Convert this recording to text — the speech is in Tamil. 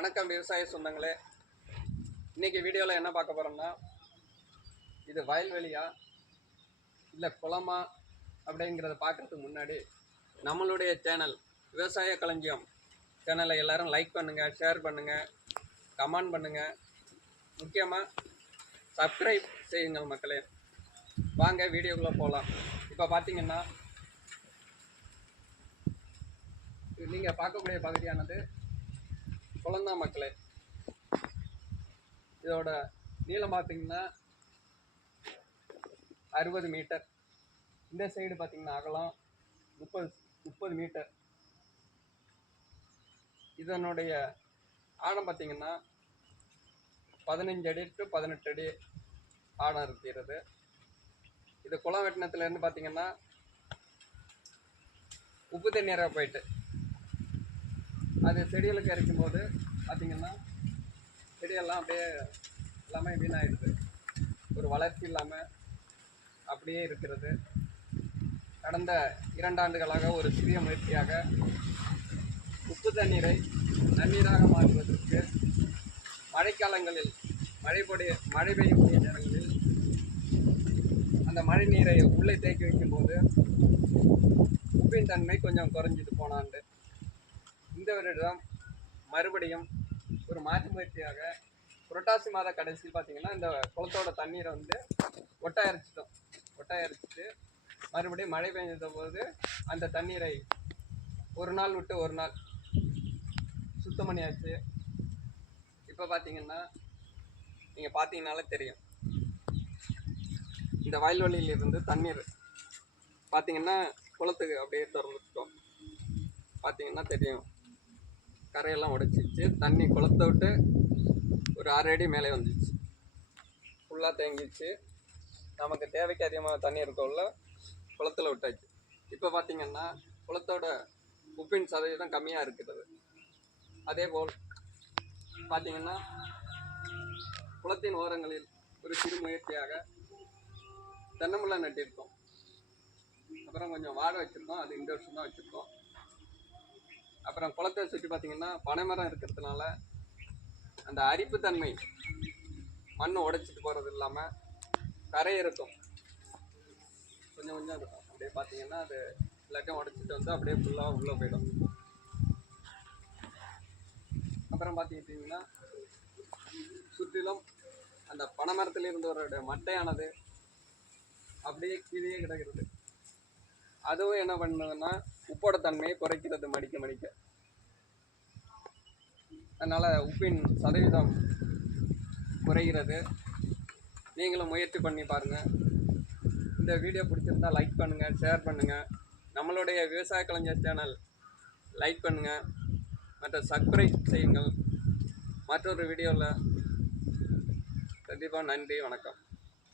வணக்கம் விவசாய சொந்தங்களே. இன்றைக்கி வீடியோவில் என்ன பார்க்க போகிறோம்னா இது வயல்வெளியா இல்லை குளமா அப்படிங்கிறத பார்க்குறதுக்கு முன்னாடி நம்மளுடைய சேனல் விவசாய களஞ்சியம் சேனலை எல்லாரும் லைக் பண்ணுங்கள் ஷேர் பண்ணுங்கள் கமெண்ட் பண்ணுங்கள் முக்கியமாக சப்ஸ்கிரைப் செய்யுங்கள் மக்களே. வாங்க வீடியோக்குள்ளே போகலாம் இப்போ பார்த்தீங்கன்னா நீங்கள் பார்க்கக்கூடிய பகுதியானது குளந்தா மக்களே இதோட நீளம் பார்த்தீங்கன்னா அறுபது மீட்டர். இந்த சைடு பார்த்தீங்கன்னா அகலம் முப்பது முப்பது மீட்டர். இதனுடைய ஆழம் பார்த்தீங்கன்னா பதினஞ்சு அடி டு பதினெட்டு அடி ஆழம் இருக்கிறது. இது குளம் வெட்டினத்துலேருந்து பார்த்தீங்கன்னா உப்பு தண்ணீராக போயிட்டு அது செடிகளுக்கு இறைக்கும் போது செடியெல்லாம் அப்படியே எல்லாமே வீணாயிடுது. ஒரு வளர்ச்சி இல்லாமல் அப்படியே இருக்கிறது. கடந்த இரண்டாண்டுகளாக ஒரு சிறிய முயற்சியாக உப்பு தண்ணீரை நன்னீராக மாற்றுவதற்கு மழைக்காலங்களில் மழை மழை பெய்யக்கூடிய நேரங்களில் அந்த மழை நீரை உள்ளே தேக்கி வைக்கும்போது உப்பின் தன்மை கொஞ்சம் குறைஞ்சிட்டு போனாண்டு. இந்த வருடம் மறுபடியும் ஒரு மாற்று முயற்சியாக புரட்டாசி மாத கடைசியில் பார்த்தீங்கன்னா இந்த குளத்தோட தண்ணீரை வந்து ஒட்டாய் அரைச்சிட்டோம் மறுபடியும் மழை பெய்ஞ்ச போது அந்த தண்ணீரை ஒரு நாள் விட்டு ஒரு நாள் சுத்தம் பண்ணியாச்சு. இப்போ பார்த்தீங்கன்னா நீங்கள் பார்த்தீங்கனாலே தெரியும். இந்த வயல்வெளியிலிருந்து தண்ணீர் பார்த்தீங்கன்னா குளத்துக்கு அப்படியே திறந்துட்டோம். பார்த்தீங்கன்னா தெரியும். கரையெல்லாம் உடைச்சிச்சு. தண்ணி குளத்தை விட்டு ஒரு ஆறு அடி மேலே வந்துச்சு. ஃபுல்லாக தேங்கிச்சு. நமக்கு தேவைக்கு அதிகமாக தண்ணி இருக்கவுள்ள குளத்தில் விட்டாச்சு. இப்போ பார்த்திங்கன்னா குளத்தோட உப்பின் சதவீதம் கம்மியாக இருக்கிறது அதே போல் பார்த்திங்கன்னா குளத்தின் ஓரங்களில் ஒரு சிறு முயற்சியாக தென்னமுள்ள நட்டிருக்கோம் அப்புறம் கொஞ்சம் வாழை வச்சுருக்கோம். அது இந்த வருஷம் தான் வச்சுருக்கோம். அப்புறம் குளத்தை சுற்றி பார்த்தீங்கன்னா பனைமரம் இருக்கிறதுனால அந்த அரிப்புத்தன்மை மண் உடைச்சிட்டு போகிறது இல்லாமல் கரை இருக்கும் கொஞ்சம் கொஞ்சம் இருக்கும் அப்படியே பார்த்தீங்கன்னா அது எல்லாத்தையும் உடைச்சிட்டு வந்து அப்படியே ஃபுல்லாக உள்ளே போயிடும். அப்புறம் பார்த்துக்கிட்டிங்கன்னா சுற்றிலும் அந்த பனைமரத்தில் இருந்தவருடைய மட்டையானது அப்படியே கீழே கிடக்கிறது. அதுவும் என்ன பண்ணுதுன்னா உப்போட தன்மையை குறைக்கிறது மடிக்க மடிக்க. அதனால் உப்பின் சதவீதம் குறைகிறது. நீங்களும் முயற்சி பண்ணி பாருங்கள் இந்த வீடியோ பிடிச்சிருந்தா லைக் பண்ணுங்கள் ஷேர் பண்ணுங்கள் நம்மளுடைய விவசாய கலைஞர் சேனல் லைக் பண்ணுங்கள் மற்ற சப்ஸ்கிரைப் செய்யுங்கள். மற்றொரு வீடியோவில் கண்டிப்பாக நன்றி வணக்கம்.